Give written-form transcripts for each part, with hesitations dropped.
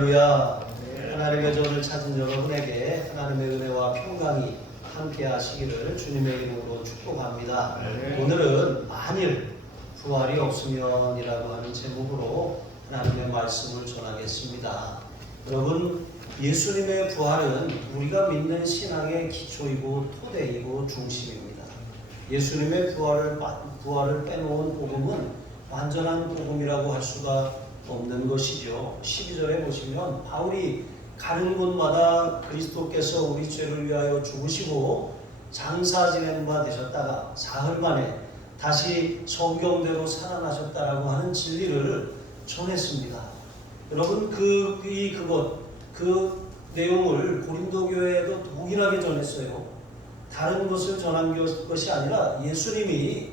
할렐루야. 하나님의 전을 찾은 여러분에게 하나님의 은혜와 평강이 함께 하시기를 주님의 이름으로 축복합니다. 오늘은 만일 부활이 없으면이라고 하는 제목으로 하나님의 말씀을 전하겠습니다. 여러분, 예수님의 부활은 우리가 믿는 신앙의 기초이고 토대이고 중심입니다. 예수님의 부활을 빼놓은 복음은 완전한 복음이라고 할 수가 없는 것이죠. 12절에 보시면 바울이 가는 곳마다 그리스도께서 우리 죄를 위하여 죽으시고 장사 지낸 바 되셨다가 사흘 만에 다시 성경대로 살아나셨다라고 하는 진리를 전했습니다. 여러분, 그 내용을 고린도 교회에도 동일하게 전했어요. 다른 것을 전한 것이 아니라 예수님이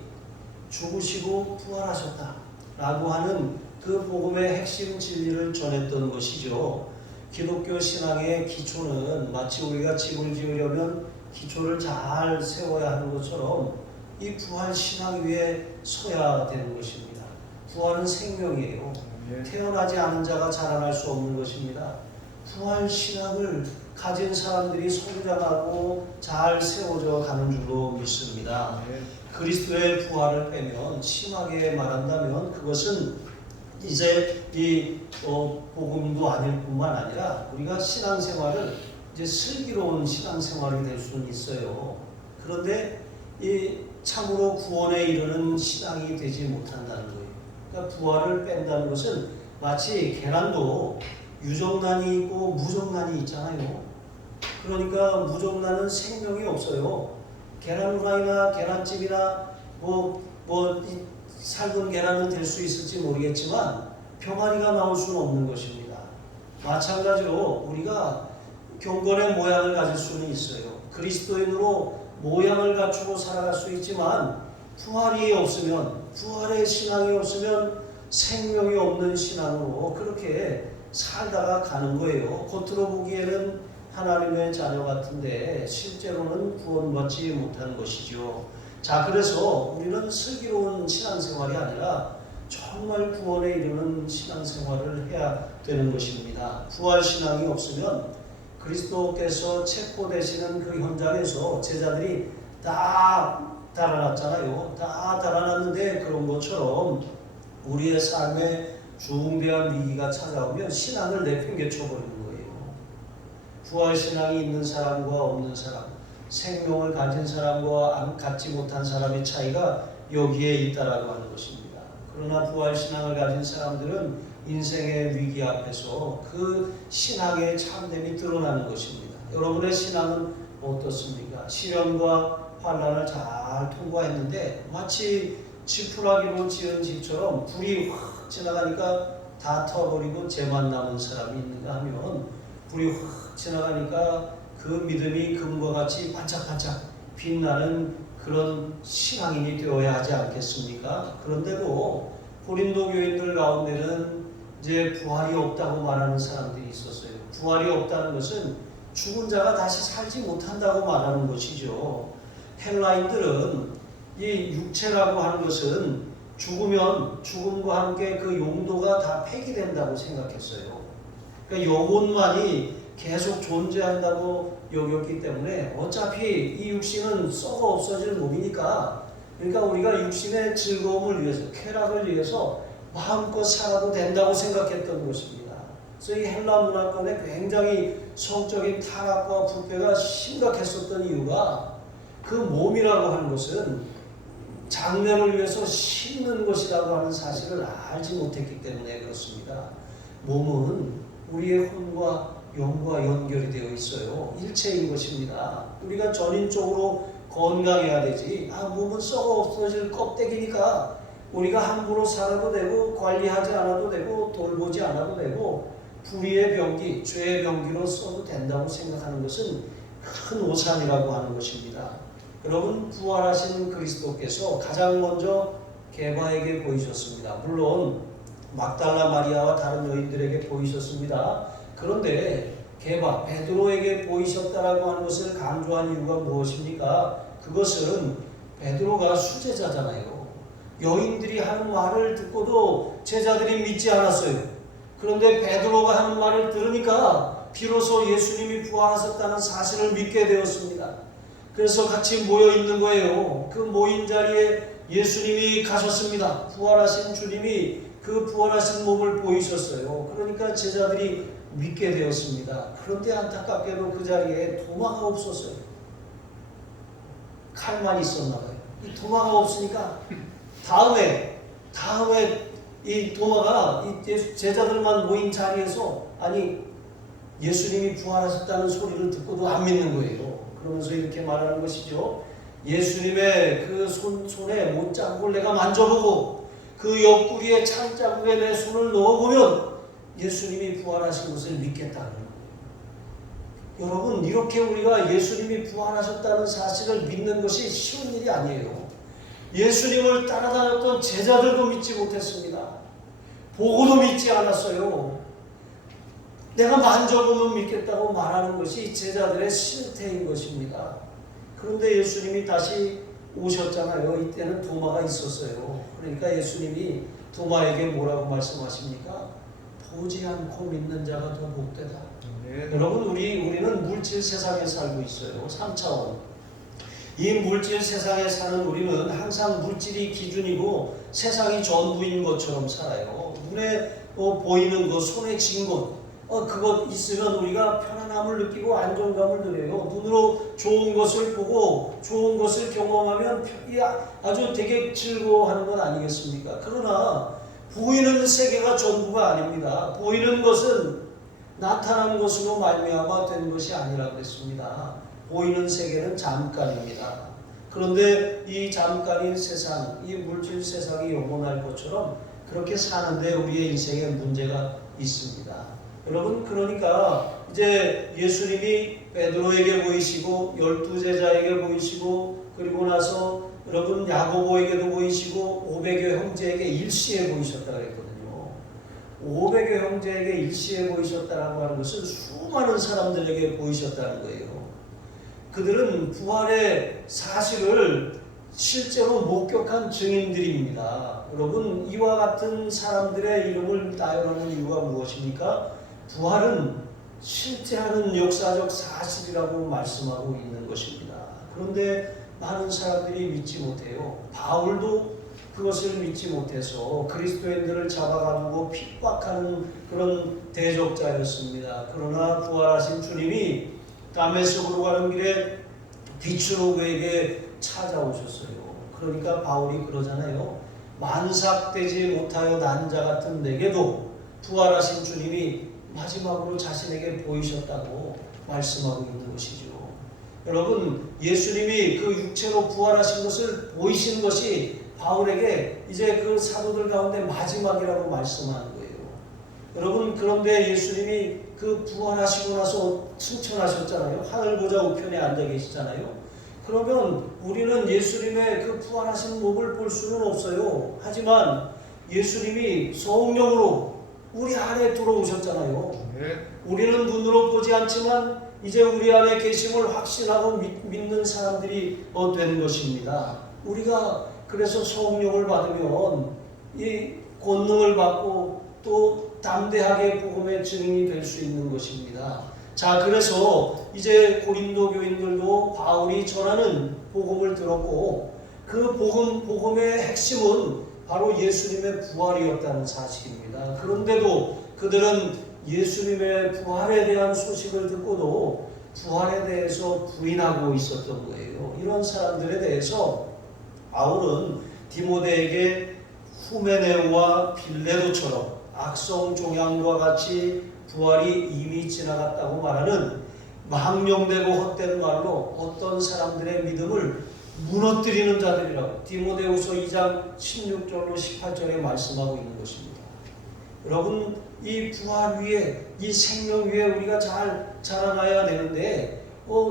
죽으시고 부활하셨다라고 하는 그 복음의 핵심 진리를 전했던 것이죠. 기독교 신앙의 기초는 마치 우리가 집을 지으려면 기초를 잘 세워야 하는 것처럼 이 부활 신앙 위에 서야 되는 것입니다. 부활은 생명이에요. 태어나지 않은 자가 자라날 수 없는 것입니다. 부활 신앙을 가진 사람들이 성장하고 잘 세워져 가는 줄로 믿습니다. 그리스도의 부활을 빼면, 심하게 말한다면 그것은 이제 이 복음도 아닐 뿐만 아니라 우리가 신앙생활을 이제 슬기로운 신앙생활이 될 수는 있어요. 그런데 이 참으로 구원에 이르는 신앙이 되지 못한다는 거예요. 그러니까 부활을 뺀다는 것은 마치 계란도 유정란이 있고 무정란이 있잖아요. 그러니까 무정란은 생명이 없어요. 계란 후라이나 계란찜이나 삶은 계란은 될 수 있을지 모르겠지만 병아리가 나올 수는 없는 것입니다. 마찬가지로 우리가 경건의 모양을 가질 수는 있어요. 그리스도인으로 모양을 갖추고 살아갈 수 있지만 부활이 없으면, 부활의 신앙이 없으면 생명이 없는 신앙으로 그렇게 살다가 가는 거예요. 겉으로 보기에는 하나님의 자녀 같은데 실제로는 구원받지 못한 것이죠. 자, 그래서 우리는 슬기로운 신앙생활이 아니라 정말 구원에 이르는 신앙생활을 해야 되는 것입니다. 부활신앙이 없으면 그리스도께서 체포되시는 그 현장에서 제자들이 다 달아났잖아요. 다 달아났는데 그런 것처럼 우리의 삶에 중대한 위기가 찾아오면 신앙을 내팽개쳐버리는 거예요. 부활신앙이 있는 사람과 없는 사람, 생명을 가진 사람과 갖지 못한 사람의 차이가 여기에 있다라고 하는 것입니다. 그러나 부활신앙을 가진 사람들은 인생의 위기 앞에서 그 신앙의 참됨이 드러나는 것입니다. 여러분의 신앙은 어떻습니까? 시련과 환난을 잘 통과했는데 마치 지푸라기로 지은 집처럼 불이 확 지나가니까 다 터버리고 재만 남은 사람이 있는가 하면 불이 확 지나가니까 그 믿음이 금과 같이 반짝반짝 빛나는 그런 신앙인이 되어야 하지 않겠습니까? 그런데도 고린도 교인들 가운데는 이제 부활이 없다고 말하는 사람들이 있었어요. 부활이 없다는 것은 죽은 자가 다시 살지 못한다고 말하는 것이죠. 헬라인들은 이 육체라고 하는 것은 죽으면 죽음과 함께 그 용도가 다 폐기된다고 생각했어요. 그러니까 영혼만이 계속 존재한다고 여겼기 때문에 어차피 이 육신은 썩어 없어질 몸이니까, 그러니까 우리가 육신의 즐거움을 위해서, 쾌락을 위해서 마음껏 살아도 된다고 생각했던 것입니다. 그래서 이 헬라 문화권에 굉장히 성적인 타락과 부패가 심각했었던 이유가 그 몸이라고 하는 것은 장래를 위해서 심는 것이라고 하는 사실을 알지 못했기 때문에 그렇습니다. 몸은 우리의 혼과 영과 연결이 되어 있어요. 일체인 것입니다. 우리가 전인적으로 건강해야 되지, 몸은 썩어 없어질 껍데기니까 우리가 함부로 살아도 되고 관리하지 않아도 되고 돌보지 않아도 되고 불의의 병기, 죄의 병기로 써도 된다고 생각하는 것은 큰 오산이라고 하는 것입니다. 여러분, 부활하신 그리스도께서 가장 먼저 게바에게 보이셨습니다. 물론 막달라 마리아와 다른 여인들에게 보이셨습니다. 그런데 게바, 베드로에게 보이셨다라고 하는 것을 강조한 이유가 무엇입니까? 그것은 베드로가 수제자잖아요. 여인들이 하는 말을 듣고도 제자들이 믿지 않았어요. 그런데 베드로가 하는 말을 들으니까 비로소 예수님이 부활하셨다는 사실을 믿게 되었습니다. 그래서 같이 모여 있는 거예요. 그 모인 자리에 예수님이 가셨습니다. 부활하신 주님이 그 부활하신 몸을 보이셨어요. 그러니까 제자들이 믿게 되었습니다. 그런데 안타깝게도 그 자리에 도마가 없었어요. 칼만 있었나 봐요. 이 도마가 없으니까 다음에 이 도마가 이 제자들만 모인 자리에서 아니 예수님이 부활하셨다는 소리를 듣고도 안 믿는 거예요. 그러면서 이렇게 말하는 것이죠. 예수님의 그 손에 못자국을 내가 만져보고 그 옆구리에 창자국에 내 손을 넣어보면 예수님이 부활하신 것을 믿겠다는 거예요. 여러분, 이렇게 우리가 예수님이 부활하셨다는 사실을 믿는 것이 쉬운 일이 아니에요. 예수님을 따라다녔던 제자들도 믿지 못했습니다. 보고도 믿지 않았어요. 내가 만져보면 믿겠다고 말하는 것이 제자들의 실태인 것입니다. 그런데 예수님이 다시 오셨잖아요. 이때는 도마가 있었어요. 그러니까 예수님이 도마에게 뭐라고 말씀하십니까? 보지 않고 믿는 자가 더 복되다. 네. 여러분, 우리는 물질 세상에 살고 있어요. 3차원. 이 물질 세상에 사는 우리는 항상 물질이 기준이고 세상이 전부인 것처럼 살아요. 눈에 보이는 것, 손에 쥔 것, 그것 있으면 우리가 편안함을 느끼고 안정감을 누려요. 눈으로 좋은 것을 보고 좋은 것을 경험하면 아주 되게 즐거워하는 건 아니겠습니까? 그러나 보이는 세계가 전부가 아닙니다. 보이는 것은 나타난 것으로 말미암아 된 것이 아니라 그랬습니다. 보이는 세계는 잠깐입니다. 그런데 이 잠깐인 세상, 이 물질 세상이 영원할 것처럼 그렇게 사는데 우리의 인생에 문제가 있습니다. 여러분, 그러니까 이제 예수님이 베드로에게 보이시고 12제자에게 보이시고 그리고 나서 여러분 야고보에게도 보이시고 500여 형제에게 일시에 보이셨다 그랬거든요. 500여 형제에게 일시에 보이셨다라고 하는 것은 수많은 사람들에게 보이셨다는 거예요. 그들은 부활의 사실을 실제로 목격한 증인들입니다. 여러분, 이와 같은 사람들의 이름을 나열하는 이유가 무엇입니까? 부활은 실제하는 역사적 사실이라고 말씀하고 있는 것입니다. 그런데 많은 사람들이 믿지 못해요. 바울도 그것을 믿지 못해서 그리스도인들을 잡아가두고 핍박하는 그런 대적자였습니다. 그러나 부활하신 주님이 다메섹으로 가는 길에 빛으로 그에게 찾아오셨어요. 그러니까 바울이 그러잖아요. 만삭되지 못하여 난 자 같은 내게도 부활하신 주님이 마지막으로 자신에게 보이셨다고 말씀하고 있는 것이죠. 여러분, 예수님이 그 육체로 부활하신 것을 보이신 것이 바울에게 이제 그 사도들 가운데 마지막이라고 말씀하는 거예요. 여러분, 그런데 예수님이 그 부활하시고 나서 승천하셨잖아요. 하늘 보좌 우편에 앉아 계시잖아요. 그러면 우리는 예수님의 그 부활하신 몸을 볼 수는 없어요. 하지만 예수님이 성령으로 우리 안에 들어오셨잖아요. 우리는 눈으로 보지 않지만 이제 우리 안에 계심을 확신하고 믿는 사람들이 된 것입니다. 우리가 그래서 성령을 받으면 이 권능을 받고 또 담대하게 복음의 증인이 될 수 있는 것입니다. 자, 그래서 이제 고린도 교인들도 바울이 전하는 복음을 들었고 그 복음의 핵심은 바로 예수님의 부활이었다는 사실입니다. 그런데도 그들은 예수님의 부활에 대한 소식을 듣고도 부활에 대해서 부인하고 있었던 거예요. 이런 사람들에 대해서 바울은 디모데에게 후메네오와 빌레도처럼 악성 종양과 같이 부활이 이미 지나갔다고 말하는 망령되고 헛된 말로 어떤 사람들의 믿음을 무너뜨리는 자들이라고 디모데후서 2장 16절로 18절에 말씀하고 있는 것입니다. 여러분, 이 부활 위에, 이 생명 위에 우리가 잘 자라나야 되는데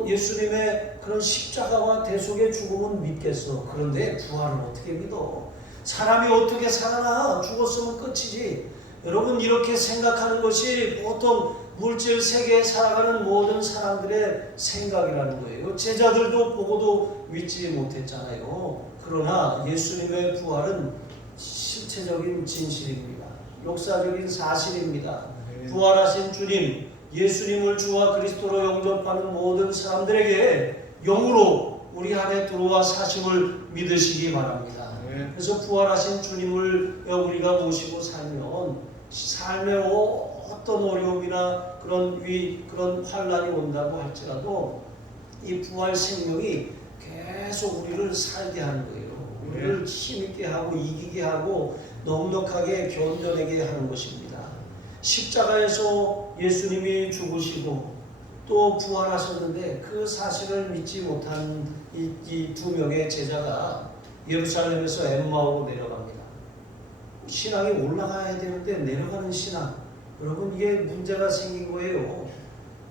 예수님의 그런 십자가와 대속의 죽음은 믿겠어. 그런데 부활은 어떻게 믿어? 사람이 어떻게 살아나? 죽었으면 끝이지. 여러분, 이렇게 생각하는 것이 보통 물질 세계에 살아가는 모든 사람들의 생각이라는 거예요. 제자들도 보고도 믿지 못했잖아요. 그러나 예수님의 부활은 실체적인 진실입니다. 역사적인 사실입니다. 네. 부활하신 주님, 예수님을 주와 그리스도로 영접하는 모든 사람들에게 영으로 우리 안에 들어와 사심을 믿으시기 바랍니다. 네. 그래서 부활하신 주님을 우리가 모시고 살면 삶의 어떤 어려움이나 그런 환란이 온다고 할지라도 이 부활 생명이 계속 우리를 살게 하는 거예요. 우리를 힘있게 하고 이기게 하고 넉넉하게 견뎌내게 하는 것입니다. 십자가에서 예수님이 죽으시고 또 부활하셨는데 그 사실을 믿지 못한 이 두 명의 제자가 예루살렘에서 엠마오로 내려갑니다. 신앙이 올라가야 되는데 내려가는 신앙, 여러분 이게 문제가 생긴 거예요.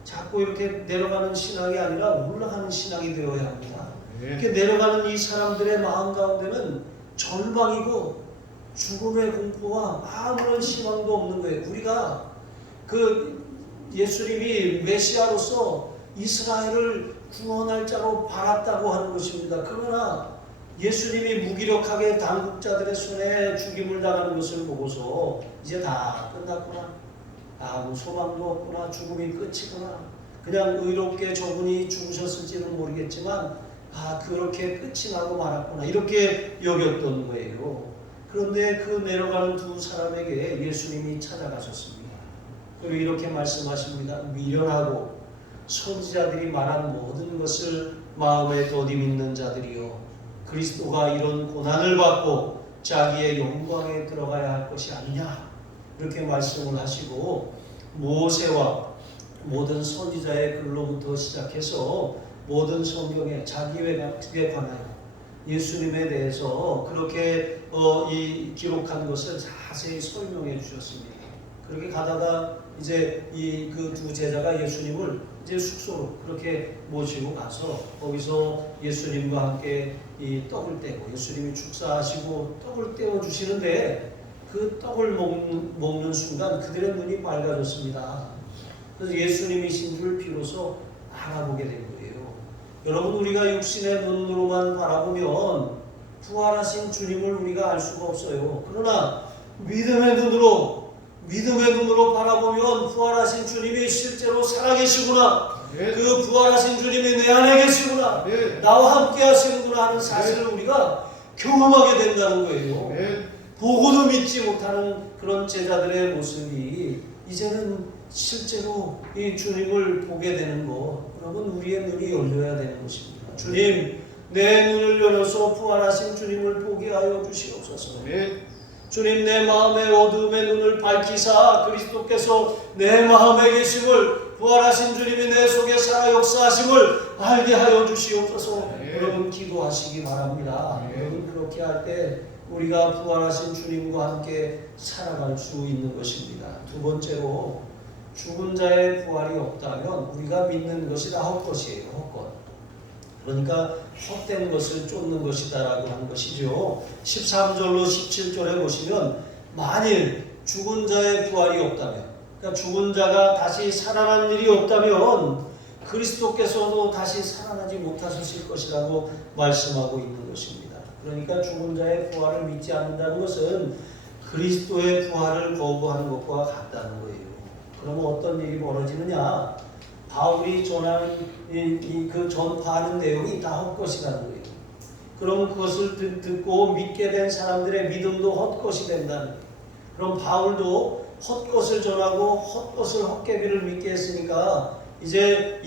자꾸 이렇게 내려가는 신앙이 아니라 올라가는 신앙이 되어야 합니다. 이렇게 내려가는 이 사람들의 마음 가운데는 절망이고 죽음의 공포와 아무런 희망도 없는 거예요. 우리가 예수님이 메시아로서 이스라엘을 구원할 자로 바랐다고 하는 것입니다. 그러나 예수님이 무기력하게 당국자들의 손에 죽임을 당하는 것을 보고서 이제 다 끝났구나, 아무 소망도 없구나, 죽음이 끝이구나, 그냥 의롭게 저분이 죽으셨을지는 모르겠지만 그렇게 끝이 나고 말았구나, 이렇게 여겼던 거예요. 그런데 그 내려가는 두 사람에게 예수님이 찾아가셨습니다. 그리고 이렇게 말씀하십니다. 미련하고 선지자들이 말한 모든 것을 마음에 더디 믿는 자들이요, 그리스도가 이런 고난을 받고 자기의 영광에 들어가야 할 것이 아니냐, 이렇게 말씀을 하시고 모세와 모든 선지자의 글로부터 시작해서 모든 성경에 자기에 관하여 예수님에 대해서 그렇게 기록한 것을 자세히 설명해 주셨습니다. 그렇게 가다가 이제 이 그 두 제자가 예수님을 이제 숙소로 그렇게 모시고 가서 거기서 예수님과 함께 이 떡을 떼고 예수님이 축사하시고 떡을 떼어 주시는데 그 떡을 먹는 순간 그들의 눈이 밝아졌습니다. 그래서 예수님이신 줄 비로소 알아보게 된 거예요. 여러분, 우리가 육신의 눈으로만 바라보면 부활하신 주님을 우리가 알 수가 없어요. 그러나 믿음의 눈으로 바라보면 부활하신 주님이 실제로 살아계시구나, 그 부활하신 주님이 내 안에 계시구나, 나와 함께 하시는구나 하는 사실을 우리가 경험하게 된다는 거예요. 보고도 믿지 못하는 그런 제자들의 모습이 이제는 실제로 이 주님을 보게 되는 것, 여러분 우리의 눈이 열려야 되는 것입니다. 주님, 내 눈을 열어서 부활하신 주님을 보게 하여 주시옵소서. 주님, 내 마음의 어두움의 눈을 밝히사 그리스도께서 내 마음에 계심을, 부활하신 주님이 내 속에 살아 역사하심을 알게 하여 주시옵소서. 여러분 기도하시기 바랍니다. 여러분 그렇게 할 때 우리가 부활하신 주님과 함께 살아갈 수 있는 것입니다. 두 번째로, 죽은 자의 부활이 없다면 우리가 믿는 것이 다 헛것이에요. 헛것. 그러니까 헛된 것을 쫓는 것이다라고 하는 것이죠. 13절로 17절에 보시면 만일 죽은 자의 부활이 없다면, 그러니까 죽은 자가 다시 살아난 일이 없다면 그리스도께서도 다시 살아나지 못하실 것이라고 말씀하고 있는 것입니다. 그러니까 죽은 자의 부활을 믿지 않는다는 것은 그리스도의 부활을 거부하는 것과 같다는 거예요. 그러면 어떤 일이 벌어지느냐? 바울이 전하는 그 전파하는 내용이 다 헛것이라는 거예요. 그러면 그것을 듣고 믿게 된 사람들의 믿음도 헛것이 된다는 거예요. 그럼 바울도 헛것을 전하고 헛것을 헛개비를 믿게 했으니까 이제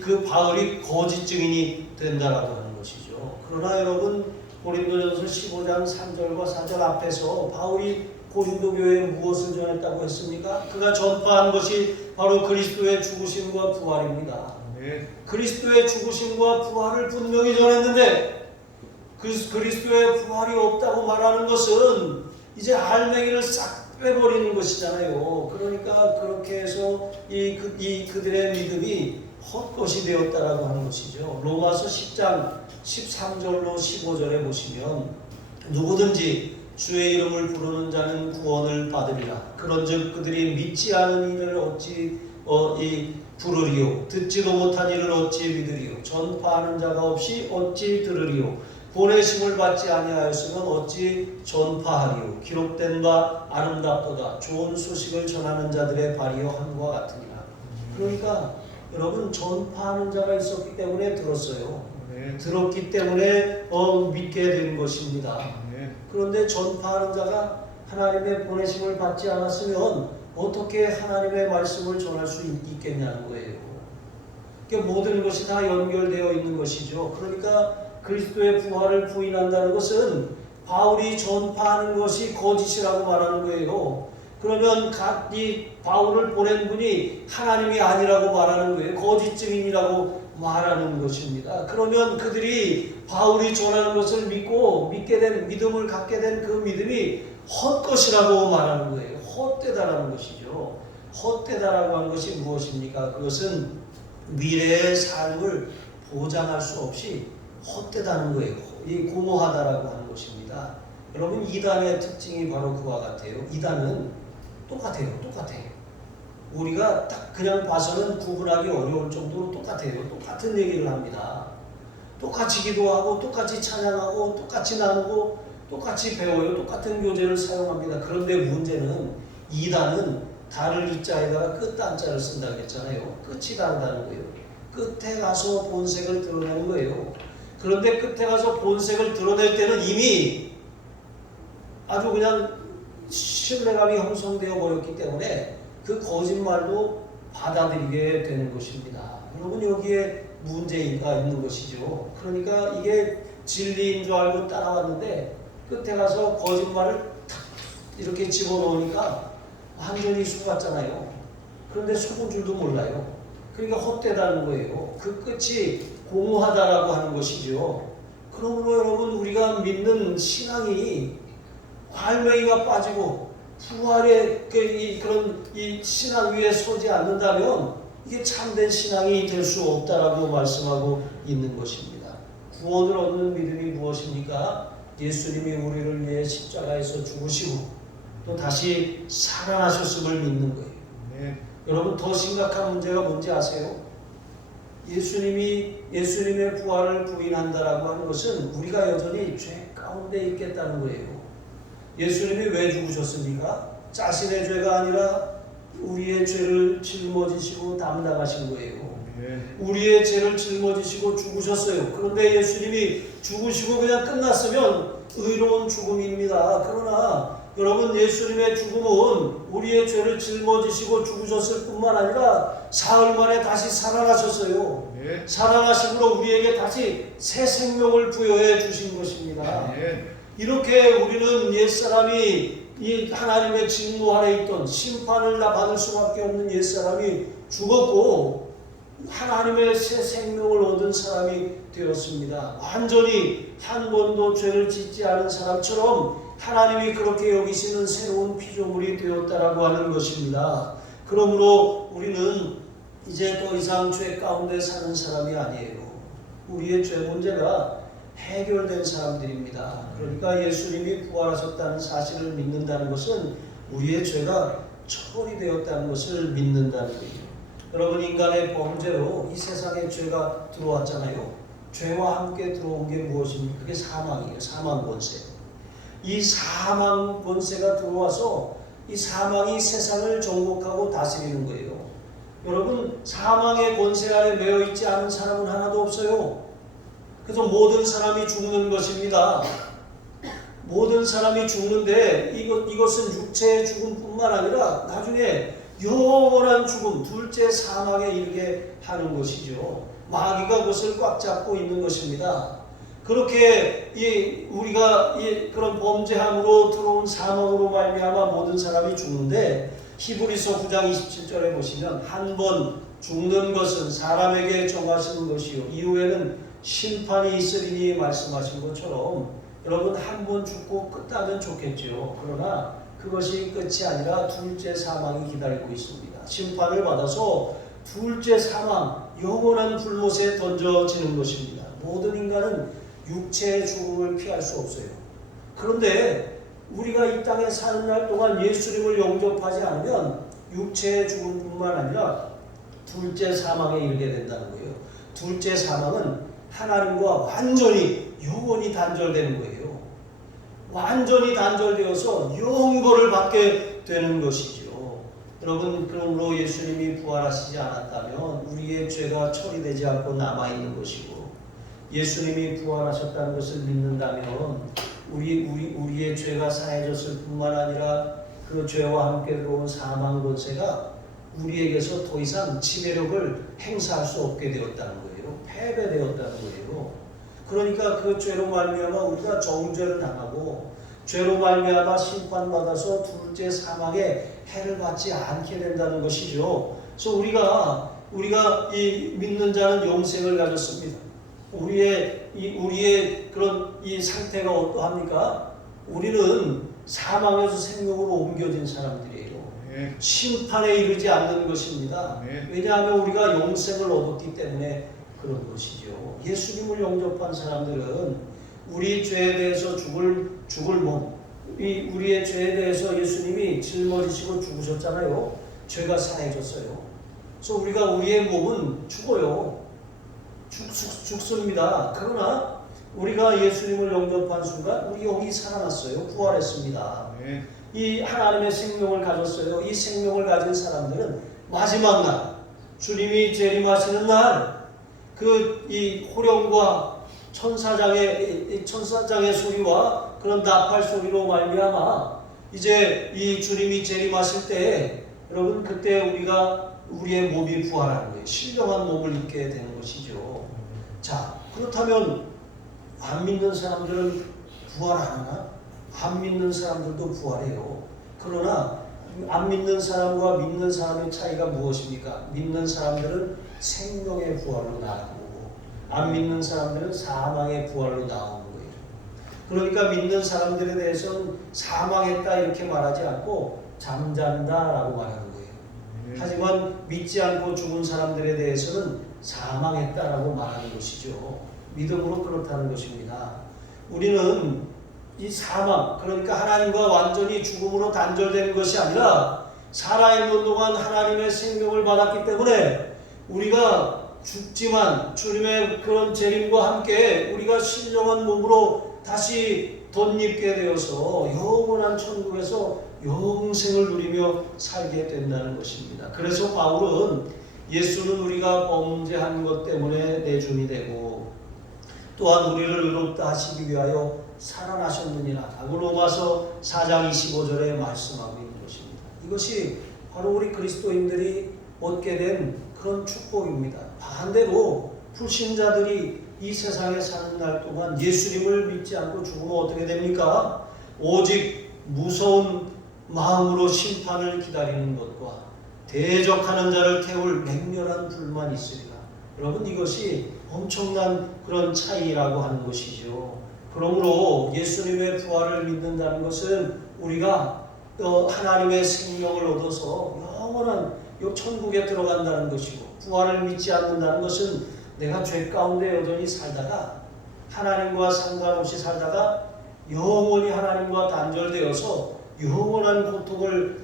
그 바울이 거짓 증인이 된다라고 하는 것이죠. 그러나 여러분, 고린도전서 15장 3절과 4절 앞에서 바울이 고린도 교회에 무엇을 전했다고 했습니까? 그가 전파한 것이 바로 그리스도의 죽으심과 부활입니다. 그리스도의 죽으심과 부활을 분명히 전했는데 그리스도의 부활이 없다고 말하는 것은 이제 알맹이를 싹 빼버리는 것이잖아요. 그러니까 그렇게 해서 그들의 믿음이 헛것이 되었다라고 하는 것이죠. 로마서 10장 13절로 15절에 보시면 누구든지 주의 이름을 부르는 자는 구원을 받으리라. 그런즉 그들이 믿지 않은 이를 어찌 부르리요, 듣지도 못한 이를 어찌 믿으리요, 전파하는 자가 없이 어찌 들으리요. 보내심을 받지 아니하였으면 어찌 전파하리요. 기록된 바 아름답도다. 좋은 소식을 전하는 자들의 발이요 함과 같으니라. 그러니까 여러분, 전파하는 자가 있었기 때문에 들었어요. 네. 들었기 때문에 믿게 된 것입니다. 네. 그런데 전파하는 자가 하나님의 보내심을 받지 않았으면 어떻게 하나님의 말씀을 전할 수 있겠냐는 거예요. 그러니까 모든 것이 다 연결되어 있는 것이죠. 그러니까 그리스도의 부활을 부인한다는 것은 바울이 전파하는 것이 거짓이라고 말하는 거예요. 그러면 이 바울을 보낸 분이 하나님이 아니라고 말하는 거예요. 거짓 증인이라고 말하는 것입니다. 그러면 그들이 바울이 전하는 것을 믿게 된 믿음을 갖게 된 그 믿음이 헛것이라고 말하는 거예요. 헛되다라는 것이죠. 헛되다라고 하는 것이 무엇입니까? 그것은 미래의 삶을 보장할 수 없이 헛되다는 거예요. 이 고모하다라고 하는 것입니다. 여러분, 이단의 특징이 바로 그와 같아요. 이단은 똑같아요. 우리가 딱 그냥 봐서는 구분하기 어려울 정도로 똑같아요. 똑같은 얘기를 합니다. 똑같이 기도하고 똑같이 찬양하고 똑같이 나누고 똑같이 배워요. 똑같은 교재를 사용합니다. 그런데 문제는 이단은 달을 이자에다가 끝 단자를 쓴다고 했잖아요. 끝이 다르다는 거예요. 끝에 가서 본색을 드러내는 거예요. 그런데 끝에 가서 본색을 드러낼 때는 이미 아주 그냥 신뢰감이 형성되어 버렸기 때문에 그 거짓말도 받아들이게 되는 것입니다. 여러분, 여기에 문제가 있는 것이죠. 그러니까 이게 진리인 줄 알고 따라왔는데 끝에 가서 거짓말을 탁 이렇게 집어넣으니까 완전히 속았잖아요. 그런데 속은 줄도 몰라요. 그러니까 헛되다는 거예요. 그 끝이 공허하다라고 하는 것이죠. 그러므로 여러분, 우리가 믿는 신앙이 갈매기가 빠지고 부활의 그런 이 신앙 위에 서지 않는다면 이게 참된 신앙이 될 수 없다라고 말씀하고 있는 것입니다. 구원을 얻는 믿음이 무엇입니까? 예수님이 우리를 위해 십자가에서 죽으시고 또 다시 살아나셨음을 믿는 거예요. 네. 여러분, 더 심각한 문제가 뭔지 아세요? 예수님의 부활을 부인한다라고 하는 것은 우리가 여전히 죄 가운데 있겠다는 거예요. 예수님이 왜 죽으셨습니까? 자신의 죄가 아니라 우리의 죄를 짊어지시고 담당하신 거예요. 우리의 죄를 짊어지시고 죽으셨어요. 그런데 예수님이 죽으시고 그냥 끝났으면 의로운 죽음입니다. 그러나 여러분, 예수님의 죽음은 우리의 죄를 짊어지시고 죽으셨을 뿐만 아니라 사흘 만에 다시 살아나셨어요. 살아나심으로 우리에게 다시 새 생명을 부여해 주신 것입니다. 이렇게 우리는 옛사람이 이 하나님의 직무 아래 있던 심판을 다 받을 수밖에 없는 옛사람이 죽었고 하나님의 새 생명을 얻은 사람이 되었습니다. 완전히 한 번도 죄를 짓지 않은 사람처럼 하나님이 그렇게 여기시는 새로운 피조물이 되었다라고 하는 것입니다. 그러므로 우리는 이제 더 이상 죄 가운데 사는 사람이 아니에요. 우리의 죄 문제가 해결된 사람들입니다. 그러니까 예수님이 부활하셨다는 사실을 믿는다는 것은 우리의 죄가 처리되었다는 것을 믿는다는 거예요. 여러분, 인간의 범죄로 이 세상에 죄가 들어왔잖아요. 죄와 함께 들어온 게 무엇입니까? 그게 사망이에요. 사망 권세. 이 사망 권세가 들어와서 이 사망이 세상을 정복하고 다스리는 거예요. 여러분, 사망의 권세 아래 매여 있지 않은 사람은 하나도 없어요. 그래서 모든 사람이 죽는 것입니다. 모든 사람이 죽는데 이것은 육체의 죽음뿐만 아니라 나중에 영원한 죽음, 둘째 사망에 이르게 하는 것이죠. 마귀가 그것을 꽉 잡고 있는 것입니다. 그렇게 우리가 그런 범죄함으로 들어온 사망으로 말미암아 모든 사람이 죽는데 히브리서 9장 27절에 보시면 한 번 죽는 것은 사람에게 정하시는 것이요 이후에는 심판이 있으리니 말씀하신 것처럼 여러분, 한 번 죽고 끝나면 좋겠죠. 그러나 그것이 끝이 아니라 둘째 사망이 기다리고 있습니다. 심판을 받아서 둘째 사망, 영원한 불못에 던져지는 것입니다. 모든 인간은 육체의 죽음을 피할 수 없어요. 그런데 우리가 이 땅에 사는 날 동안 예수님을 영접하지 않으면 육체의 죽음뿐만 아니라 둘째 사망에 이르게 된다는 거예요. 둘째 사망은 하나님과 완전히 영원히 단절되는 거예요. 완전히 단절되어서 영벌을 받게 되는 것이죠. 여러분, 그러므로 예수님이 부활하시지 않았다면 우리의 죄가 처리되지 않고 남아있는 것이고, 예수님이 부활하셨다는 것을 믿는다면 우리의 죄가 사해졌을 뿐만 아니라 그 죄와 함께 들어온 사망 권세가 우리에게서 더 이상 지배력을 행사할 수 없게 되었다는 거예요. 패배되었다는 거예요. 그러니까 그 죄로 말미암아 우리가 정죄를 당하고 죄로 말미암아 심판받아서 둘째 사망의 해를 받지 않게 된다는 것이죠. 그래서 우리가 이 믿는 자는 영생을 가졌습니다. 우리의 그런 이 상태가 어떠합니까? 우리는 사망에서 생명으로 옮겨진 사람들이에요. 심판에 이르지 않는 것입니다. 왜냐하면 우리가 영생을 얻었기 때문에 그런 것이죠. 예수님을 영접한 사람들은 우리 죄에 대해서 죽을 몸, 우리의 죄에 대해서 예수님이 짊어지시고 죽으셨잖아요. 죄가 사해졌어요. 그래서 우리의 몸은 죽어요. 죽습니다. 그러나 우리가 예수님을 영접한 순간 우리 영이 살아났어요. 부활했습니다. 이 하나님의 생명을 가졌어요. 이 생명을 가진 사람들은 마지막 날, 주님이 재림하시는 날, 이 호령과 천사장의 소리와 그런 나팔 소리로 말미암아 이제 이 주님이 재림하실 때, 여러분, 그때 우리의 몸이 부활하는 거예요. 신령한 몸을 입게 되는 것이죠. 자, 그렇다면 안 믿는 사람들은 부활 안 하나? 안 믿는 사람들도 부활해요. 그러나 안 믿는 사람과 믿는 사람의 차이가 무엇입니까? 믿는 사람들은 생명의 부활로 나아가고, 안 믿는 사람들은 사망의 부활로 나오는 거예요. 그러니까 믿는 사람들에 대해서는 사망했다 이렇게 말하지 않고 잠잔다라고 말하는 거예요. 하지만 믿지 않고 죽은 사람들에 대해서는 사망했다라고 말하는 것이죠. 믿음으로 그렇다는 것입니다. 우리는 이 사망, 그러니까 하나님과 완전히 죽음으로 단절되는 것이 아니라 살아있는 동안 하나님의 생명을 받았기 때문에 우리가 죽지만 주님의 그런 재림과 함께 우리가 신령한 몸으로 다시 덧입게 되어서 영원한 천국에서 영생을 누리며 살게 된다는 것입니다. 그래서 바울은 예수는 우리가 범죄한 것 때문에 내준이 되고 또한 우리를 의롭다 하시기 위하여 살아나셨느니라 라고 로마서 4장 25절에 말씀하고 있는 것입니다. 이것이 바로 우리 그리스도인들이 얻게 된 그런 축복입니다. 반대로 불신자들이 이 세상에 사는 날 동안 예수님을 믿지 않고 죽으면 어떻게 됩니까? 오직 무서운 마음으로 심판을 기다리는 것과 대적하는 자를 태울 맹렬한 불만이 있으리라. 여러분, 이것이 엄청난 그런 차이라고 하는 것이죠. 그러므로 예수님의 부활을 믿는다는 것은 우리가 하나님의 생명을 얻어서 영원한 천국에 들어간다는 것이고, 부활을 믿지 않는다는 것은 내가 죄 가운데 여전히 살다가 하나님과 상관없이 살다가 영원히 하나님과 단절되어서 영원한 고통을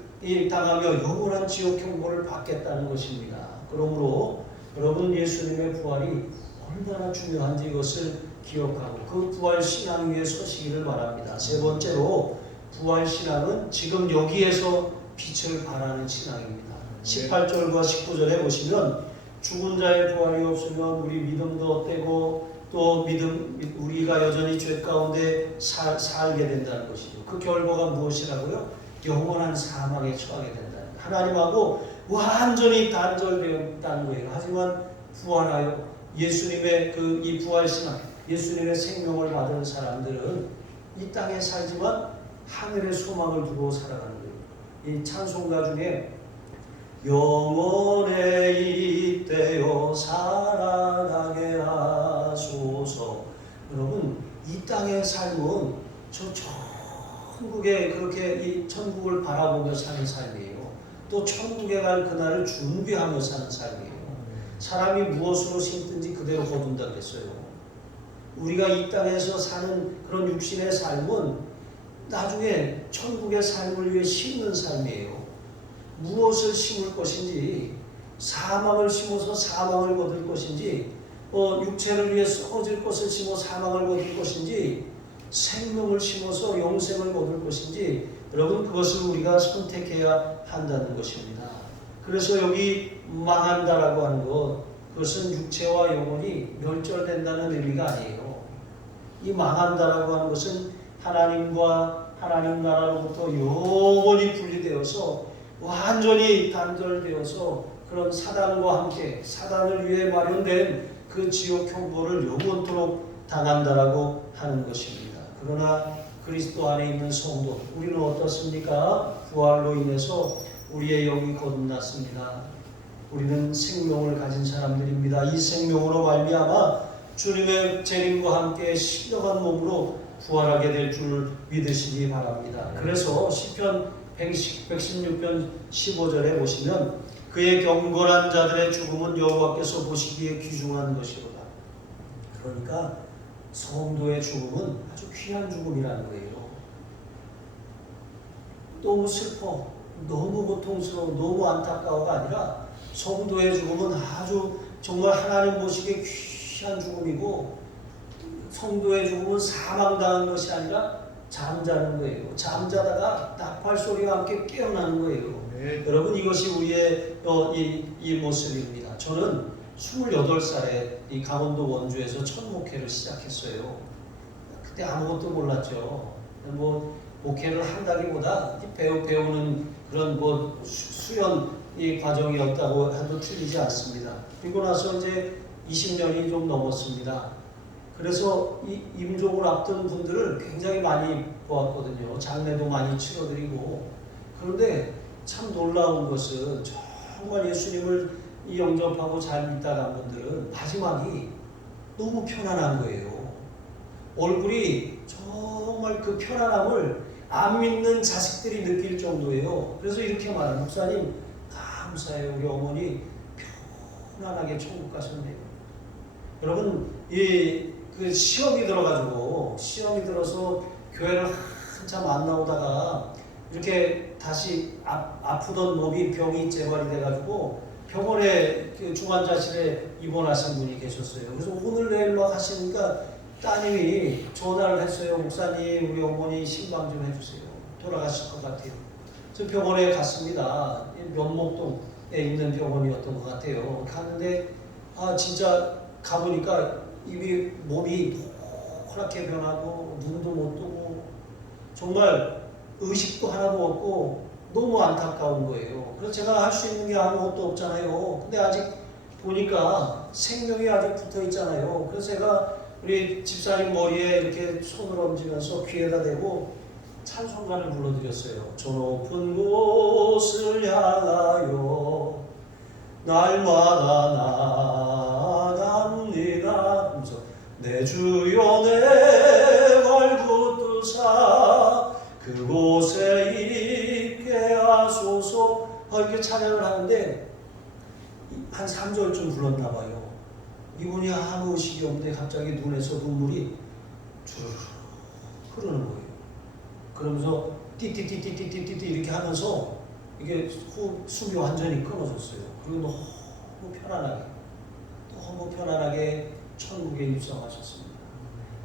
당하며 영원한 지옥 형벌을 받겠다는 것입니다. 그러므로 여러분, 예수님의 부활이 얼마나 중요한지 이것을 기억하고 그 부활 신앙 위에 서시기를 바랍니다. 세 번째로, 부활 신앙은 지금 여기에서 빛을 발하는 신앙입니다. 18절과 19절에 보시면 죽은 자의 부활이 없으면 우리 믿음도 헛되고 또 우리가 여전히 죄 가운데 살게 된다는 것이죠. 그 결과가 무엇이라고요? 영원한 사망에 처하게 된다는, 하나님하고 완전히 단절되었다는 거예요. 하지만 부활하여 예수님의 이 부활 신앙, 예수님의 생명을 받은 사람들은 이 땅에 살지만 하늘의 소망을 두고 살아가는 거예요. 이 찬송가 중에 영원에 잇대어 살아가게 하소서. 여러분, 이 땅의 삶은 저 천국에 그렇게 이 천국을 바라보며 사는 삶이에요. 또 천국에 갈 그날을 준비하며 사는 삶이에요. 사람이 무엇으로 심든지 그대로 거둔다 그랬어요. 우리가 이 땅에서 사는 그런 육신의 삶은 나중에 천국의 삶을 위해 심는 삶이에요. 무엇을 심을 것인지, 사망을 심어서 사망을 거둘 것인지, 육체를 위해 썩어질 것을 심어 사망을 거둘 것인지 생명을 심어서 영생을 거둘 것인지 여러분 그것을 우리가 선택해야 한다는 것입니다. 그래서 여기 망한다라고 하는 것 그것은 육체와 영혼이 멸절된다는 의미가 아니에요. 이 망한다라고 하는 것은 하나님과 하나님 나라로부터 영원히 분리되어서 완전히 단절되어서 그런 사단과 함께 사단을 위해 마련된 그 지옥 형벌을 영원토록 당한다라고 하는 것입니다. 그러나 그리스도 안에 있는 성도 우리는 어떻습니까? 부활로 인해서 우리의 영이 거듭났습니다. 우리는 생명을 가진 사람들입니다. 이 생명으로 말미암아 주님의 재림과 함께 신령한 몸으로 부활하게 될 줄 믿으시기 바랍니다. 그래서 시편 116편 15절에 보시면 그의 경건한 자들의 죽음은 여호와께서 보시기에 귀중한 것이로다. 그러니까 성도의 죽음은 아주 귀한 죽음이라는 거예요. 너무 슬퍼, 너무 고통스러워, 너무 안타까워가 아니라 성도의 죽음은 아주 정말 하나님 보시기에 귀한 죽음이고 성도의 죽음은 사망당한 것이 아니라 잠자는 거예요. 잠자다가 나팔 소리와 함께 깨어나는 거예요. 네. 여러분 이것이 우리의 이 모습입니다. 저는 28살에 이 강원도 원주에서 첫 목회를 시작했어요. 그때 아무것도 몰랐죠. 뭐 목회를 한다기보다 배우는 그런 수련 이 과정이었다고 해도 틀리지 않습니다. 그리고 나서 이제 20년이 좀 넘었습니다. 그래서 이 임종을 앞둔 분들을 굉장히 많이 보았거든요. 장례도 많이 치러드리고. 그런데 참 놀라운 것은 정말 예수님을 영접하고 잘 믿다간 분들은 마지막이 너무 편안한 거예요. 얼굴이 정말 그 편안함을 안 믿는 자식들이 느낄 정도예요. 그래서 이렇게 말해요. 목사님 감사해요. 우리 어머니 편안하게 천국 가셨네요. 여러분 그 시험이 들어서 교회를 한참 안 나오다가 이렇게 다시 아프던 몸이 병이 재발이 돼가지고 병원에 그 중환자실에 입원하신 분이 계셨어요. 그래서 오늘 내일 막 하시니까 따님이 전화를 했어요. 목사님 우리 어머니 신방 좀 해주세요. 돌아가실 것 같아요. 그래서 병원에 갔습니다. 면목동에 있는 병원이었던 것 같아요. 갔는데 진짜 가보니까 몸이 노랗게 변하고 눈도 못 뜨고 정말 의식도 하나도 없고 너무 안타까운 거예요. 그래서 제가 할 수 있는 게 아무것도 없잖아요. 근데 아직 보니까 생명이 아직 붙어 있잖아요. 그래서 제가 우리 집사님 머리에 이렇게 손을 얹으면서 귀에다 대고 찬송가를 불러드렸어요. 저 높은 곳을 향하여 날마다 나갑니다. 그래서 내 주여 내 발 붙드사 그곳에 있게 하소서 이렇게 찬양을 하는데 한 3절쯤 불렀나 봐요. 이분이 아무 의식이 없는데 갑자기 눈에서 눈물이 주르륵 흐르는 거예요. 그러면서 띠띠띠띠띠띠띠 이렇게 하면서 이게 숨이 완전히 끊어졌어요. 그리고 너무 편안하게 천국에 입성하셨습니다.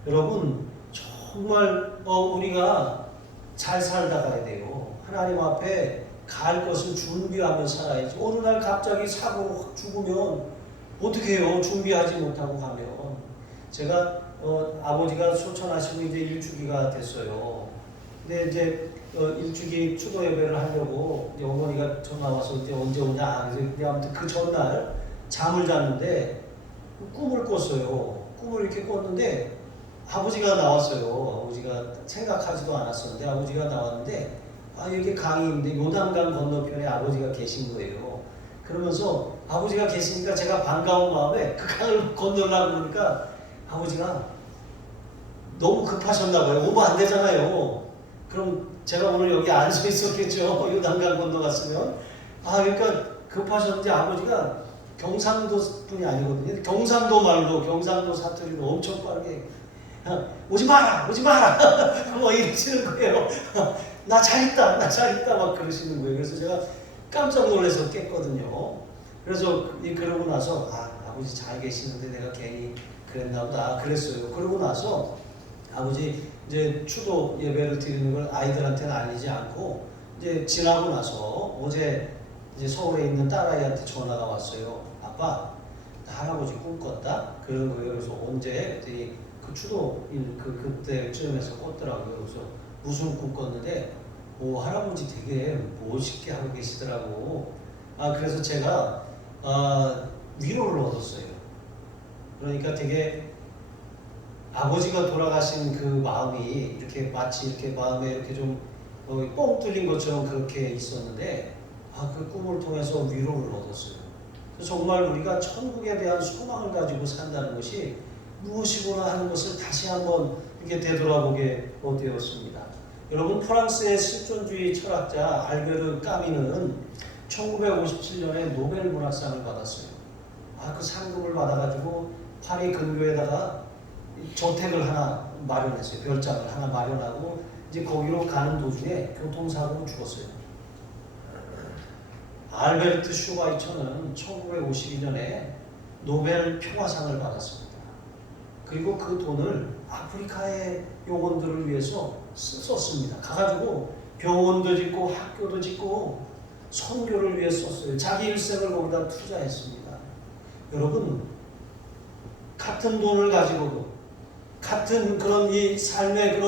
여러분 정말 우리가 잘 살다 가야 돼요. 하나님 앞에 갈 것을 준비하며 살아야지. 어느 날 갑자기 사고로 확 죽으면 어떻게 해요? 준비하지 못하고 가면. 제가 아버지가 소천하시고 이제 일주기가 됐어요. 근데 이제 일주기 추도 예배를 하려고 이제 어머니가 전화 와서 이제 언제 오냐. 그래서 아무튼 그 전날 잠을 잤는데 꿈을 꿨어요. 꿈을 이렇게 꿨는데 아버지가 나왔어요. 아버지가 생각하지도 않았었는데 아버지가 나왔는데 여기 강인데 요단강 건너편에 아버지가 계신 거예요. 그러면서 아버지가 계시니까 제가 반가운 마음에 그 강을 건너려고 그러니까 아버지가 너무 급하셨나 봐요. 오면 안 되잖아요. 그럼 제가 오늘 여기 안 서 있었겠죠. 요단강 건너갔으면. 그러니까 급하셨는데 아버지가 경상도 분이 아니거든요. 경상도 말로 경상도 사투리로 엄청 빠르게 오지 마라 뭐 이러시는 거예요. 나 잘 있다 막 그러시는 거예요. 그래서 제가 깜짝 놀라서 깼거든요. 그래서 그러고 나서 아버지 잘 계시는데 내가 괜히 그랬나 보다 그랬어요. 그러고 나서 아버지 이제 추도 예배를 드리는 걸 아이들한테는 알리지 않고 이제 지나고 나서 어제 이제 서울에 있는 딸아이한테 전화가 왔어요. 아빠, 나 할아버지 꿈 꿨다? 그런 거예요. 그래서 언제? 그랬더니 그 추도 그때쯤에서 꿨더라고요. 그래서 무슨 꿈 꿨는데 할아버지 되게 멋있게 하고 계시더라고. 그래서 제가 위로를 얻었어요. 그러니까 되게 아버지가 돌아가신 그 마음이 이렇게 마치 이렇게 마음에 이렇게 좀 뻥 뚫린 것처럼 그렇게 있었는데 그 꿈을 통해서 위로를 얻었어요. 정말 우리가 천국에 대한 소망을 가지고 산다는 것이 무엇이구나 하는 것을 다시 한번 이렇게 되돌아보게 되었습니다. 여러분, 프랑스의 실존주의 철학자 알베르 까미는 1957년에 노벨 문학상을 받았어요. 그 상금을 받아가지고 파리 근교에다가 저택을 하나 마련했어요. 별장을 하나 마련하고 이제 거기로 가는 도중에 교통사고로 죽었어요. 알베르트 슈바이처는 1952년에 노벨 평화상을 받았습니다. 그리고 그 돈을 아프리카의 영혼들을 위해서 썼습니다. 가가지고 병원도 짓고 학교도 짓고 선교를 위해 썼어요. 자기 일생을 거기다 투자했습니다. 여러분, 같은 돈을 가지고도 같은 그런 이 삶의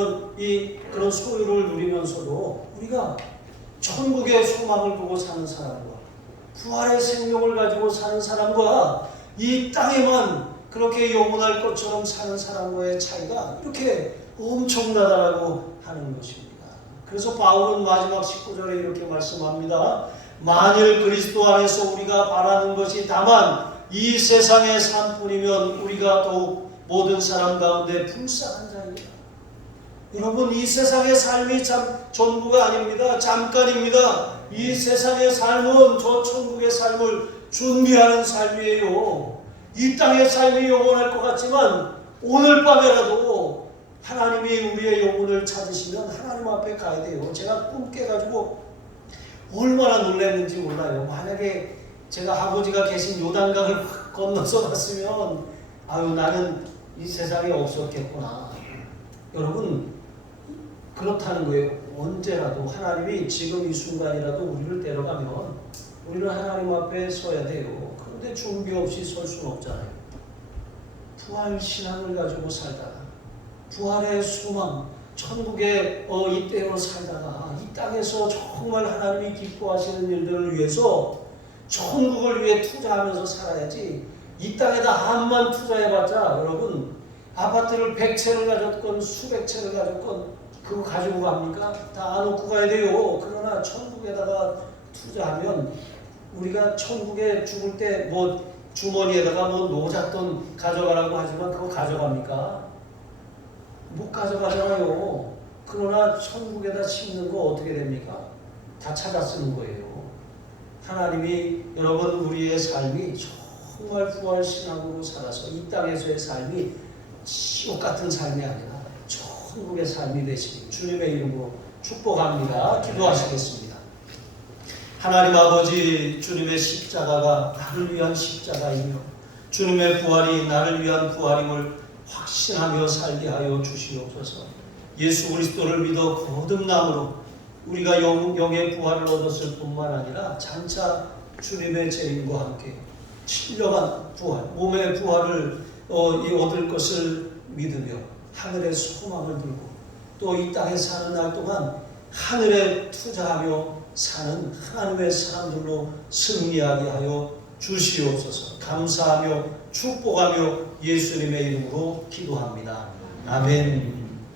그런 소유를 누리면서도 우리가 천국의 소망을 보고 사는 사람과 부활의 생명을 가지고 사는 사람과 이 땅에만 그렇게 영원할 것처럼 사는 사람과의 차이가 이렇게 엄청나다라고 하는 것입니다. 그래서 바울은 마지막 19절에 이렇게 말씀합니다. 만일 그리스도 안에서 우리가 바라는 것이 다만 이 세상의 삶뿐이면 우리가 더욱 모든 사람 가운데 불쌍한 자입니다. 여러분, 이 세상의 삶이 참 전부가 아닙니다. 잠깐입니다. 이 세상의 삶은 저 천국의 삶을 준비하는 삶이에요. 이 땅의 삶이 영원할 것 같지만 오늘 밤에라도 하나님이 우리의 영혼을 찾으시면 하나님 앞에 가야 돼요. 제가 꿈 깨가지고 얼마나 놀랐는지 몰라요. 만약에 제가 아버지가 계신 요단강을 건너서 갔으면 나는 이 세상에 없었겠구나. 여러분, 그렇다는 거예요. 언제라도 하나님이 지금 이 순간이라도 우리를 데려가면 우리는 하나님 앞에 서야 돼요. 그런데 준비 없이 설 수는 없잖아요. 부활 신앙을 가지고 살다가 부활의 소망, 천국의 이때로 살다가 이 땅에서 정말 하나님이 기뻐하시는 일들을 위해서 천국을 위해 투자하면서 살아야지. 이 땅에다 암만 투자해봤자 여러분, 아파트를 100채를 가졌건 수백 채를 가졌건 그거 가지고 갑니까? 다 놓고 가야 돼요. 그러나 천국에다가 투자하면 우리가 천국에 죽을 때 주머니에다가 노잣돈 가져가라고 하지만 그거 가져갑니까? 못 가져가잖아요. 그러나 천국에다 심는 거 어떻게 됩니까? 다 찾아 쓰는 거예요. 하나님이 여러분, 우리의 삶이 정말 부활 신앙으로 살아서 이 땅에서의 삶이 지옥 같은 삶이 아니라 천국의 삶이 되시길 주님의 이름으로 축복합니다. 기도하시겠습니다. 하나님 아버지, 주님의 십자가가 나를 위한 십자가이며 주님의 부활이 나를 위한 부활임을 확신하며 살게 하여 주시옵소서. 예수 그리스도를 믿어 거듭남으로 우리가 영의 부활을 얻었을 뿐만 아니라 장차 주님의 재림과 함께 신령한 부활, 몸의 부활을 얻을 것을 믿으며 하늘의 소망을 들고 또 이 땅에 사는 날 동안 하늘에 투자하며 사는 하나님의 사람들로 승리하게 하여 주시옵소서. 감사하며 축복하며 예수님의 이름으로 기도합니다. 아멘.